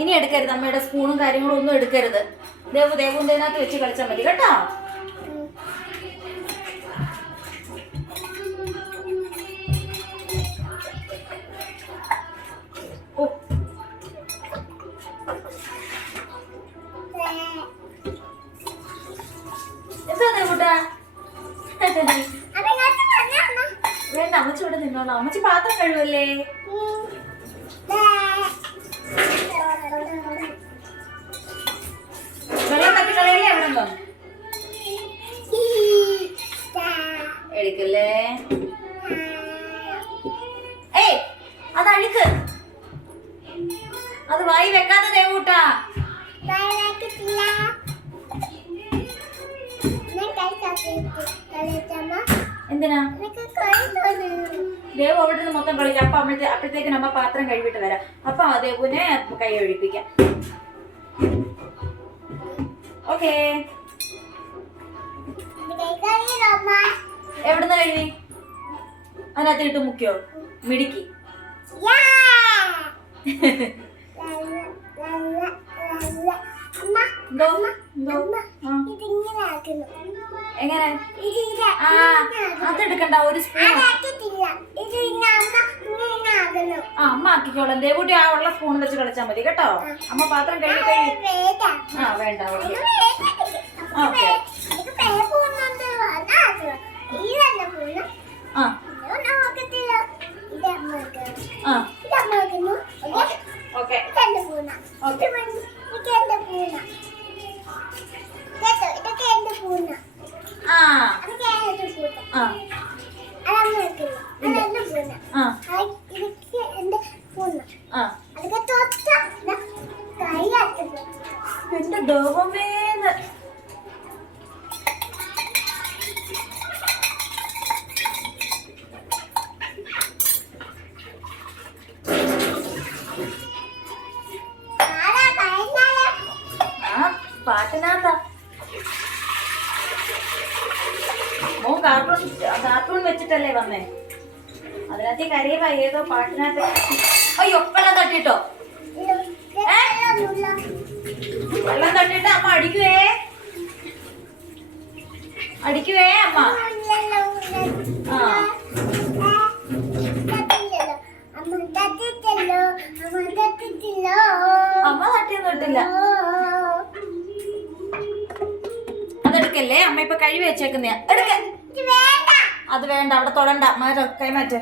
ഇനി എടുക്കരുത്, അമ്മയുടെ സ്പൂണും കാര്യങ്ങളും ഒന്നും എടുക്കരുത്. ദേവുന്തേനകത്ത് വെച്ച് കളിച്ചാൽ മതി കേട്ടോ. എന്താ ദേവൂട്ടാ? വേണ്ട, അമ്മച്ചി ഇവിടെ നിന്നോളാം. അമ്മച്ചി പാത്രം കഴുകല്ലേ? വെള്ളം തട്ടി കളയല്ലേ എവിടെ നിന്നോ? എടുക്കല്ലേ. ഏയ്, അത് അഴുക്ക്. അത് വായി വെക്കാതെ ദേവൂട്ടാ. എന്തിനാ ദേവു അവിടെ നിന്ന് മൊത്തം കളിക്കാം. അപ്പൊ അപ്പോഴത്തേക്ക് നമ്മ പാത്രം കഴുകിട്ട് വരാം. അപ്പൊ ദേവുവിനെ കൈ ഒഴിപ്പിക്കാം. ഓക്കേ, എവിടുന്ന് കഴുകി? അതിനകത്ത് ഇട്ട് മുക്കിയോ? മിടുക്കി. എങ്ങനെ? അതെടുക്കണ്ട, ഒരു സ്പൂൺ. അമ്മ ആക്കിക്കോളാം. ദേവൂട്ടി ആ ഉള്ള സ്പൂൺ വെച്ച് കളിച്ചാൽ മതി കേട്ടോ. അമ്മ പാത്രം കഴുകി വേണ്ട. ഓക്കെ എന്റെ ദൈവമേന്ന്. പാട്ടിനകത്താ മോൻ കാർട്ടൂൺ വെച്ചിട്ടല്ലേ വന്നേ. അതിനകത്ത് കരയുക ഏതോ പാട്ടിനകത്ത്. അയ്യോ, വെള്ളം തട്ടിട്ടോ? വെള്ളം തട്ടിട്ട് അമ്മ അടിക്കുവേ അമ്മ. അമ്മ തട്ടിയൊന്നും ഇട്ടില്ല. അതെടുക്കല്ലേ, അമ്മ ഇപ്പൊ കഴിവ് വെച്ചേക്കുന്ന. അത് വേണ്ട, അവിടെ തൊടണ്ട. കൈമാറ്റ.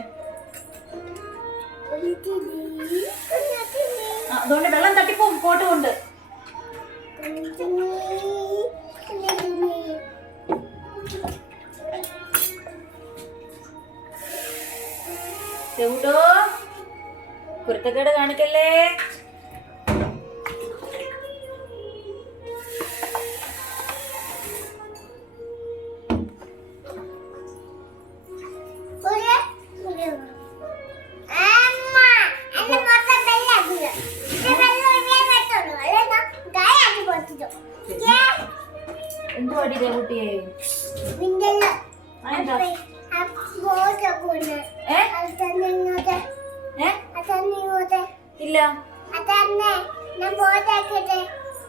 അതുകൊണ്ട് വെള്ളം തട്ടിപ്പോവും കോട്ട് കൊണ്ട്. കുരുത്തക്കേട് കാണിക്കല്ലേ. എന്തുവാടി ദേവൂട്ടിയെ? ഇല്ല,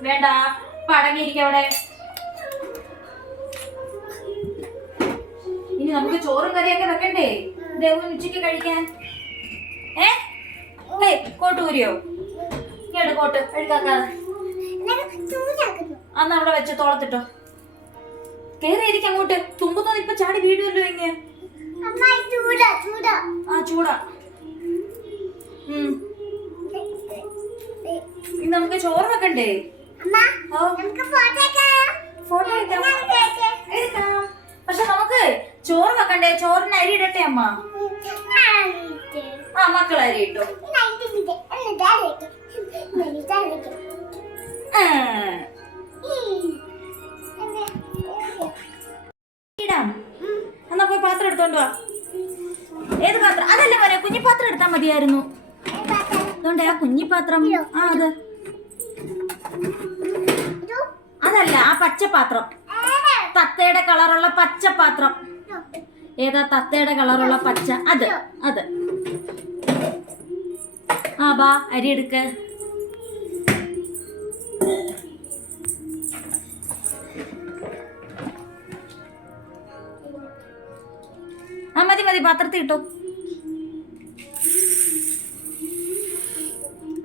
വേണ്ട, പടങ്ങിയിരിക്കും അവിടെ. ഇനി നമുക്ക് ചോറും കറിയൊക്കെ വെക്കണ്ടേ ദേവുന് ഉച്ചയ്ക്ക് കഴിക്കാൻ? കോട്ട് ഊരിയോ? കേട് കോട്ട് എഴുതാക്കാതെ അന്ന് അവിടെ വെച്ച് തോളത്തിട്ടോ. കേറിയിരിക്കും അങ്ങോട്ട്. തുമ്പുന്നത് ഇപ്പൊ ചാടി വീഴുമല്ലോ. ഇങ്ങനെ ചൂടാ. ഇനി നമുക്ക് ചോറ് വെക്കണ്ടേ? ഫോട്ടോ എടുക്കാം. പക്ഷെ നമുക്ക് ചോറ് വെക്കണ്ടേ? ചോറിന് അരി ഇടട്ടെ അമ്മ? മക്കൾ അരി ഇട്ടോ. ഇടാം. എന്നാ പോയി പാത്രം എടുത്തോണ്ട് വാ. ഏത് പാത്രം? അതല്ലേ മോനെ, കുഞ്ഞിപ്പാത്രം എടുത്താൽ മതിയായിരുന്നു. അതുകൊണ്ട് ആ കുഞ്ഞിപ്പാത്രം. അതല്ല, ആ പച്ചപാത്രം. തത്തയുടെ കളറുള്ള പച്ചപാത്രം. ഏതാ തത്തയുടെ കളറുള്ള പച്ച? അത്. ബാ, അരി എടുക്ക. മതി പാത്രത്തിൽ ഇട്ടോ.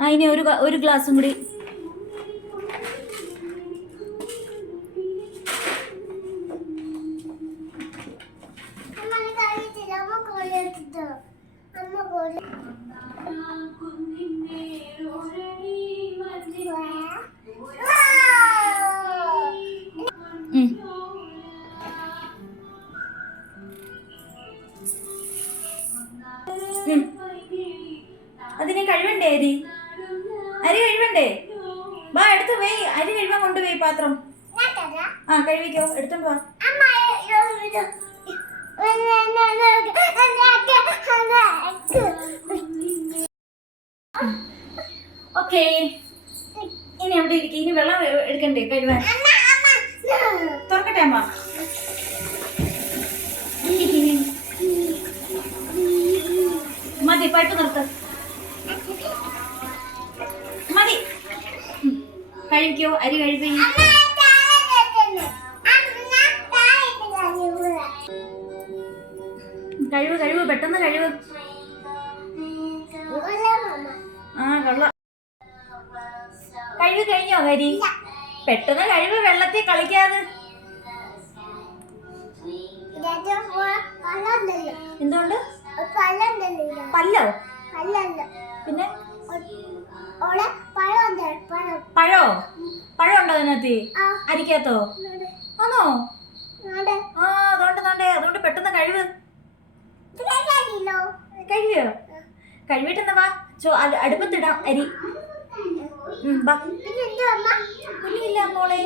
ആ ഇനി ഒരു ഗ്ലാസും കൂടി. അതിനെ കഴിവണ്ടേ അരി കഴിവണ്ടേ? വാ എടുത്ത് പോയി അരി കഴിവാൻ കൊണ്ടുപോയി പാത്രം. ആ കഴിവിക്കോ, എടുത്തോണ്ട് വാ. ഓക്കേ, ഇനി അവിടെ ഇരിക്കും. ഇനി വെള്ളം എടുക്കണ്ടേ കഴിവാൻ? തുറക്കട്ടെ അമ്മ. മതി, പൈപ്പ് നിർത്ത്. മതി, കഴിക്കോ. അരി കഴിവി. കഴിവ് പെട്ടെന്ന് കഴിവ്. ആ കള്ള കഴിവ് കഴിഞ്ഞോ ഹരി? പെട്ടെന്ന് കഴിവ്, വെള്ളത്തിൽ കളിക്കാതെ. എന്തുകൊണ്ട്? പല്ലോ? പിന്നെ പഴോ? പഴം ഉണ്ടോ അതിനകത്ത്? അരിക്കകത്തോ? ആണോ? ആ അതുകൊണ്ട് പെട്ടെന്ന് കഴിവ്. കഴിയോ? കഴിവിട്ടെന്നാ വാ, അടുപ്പത്തിടാം അരി. കുഞ്ഞില്ല മോളെ.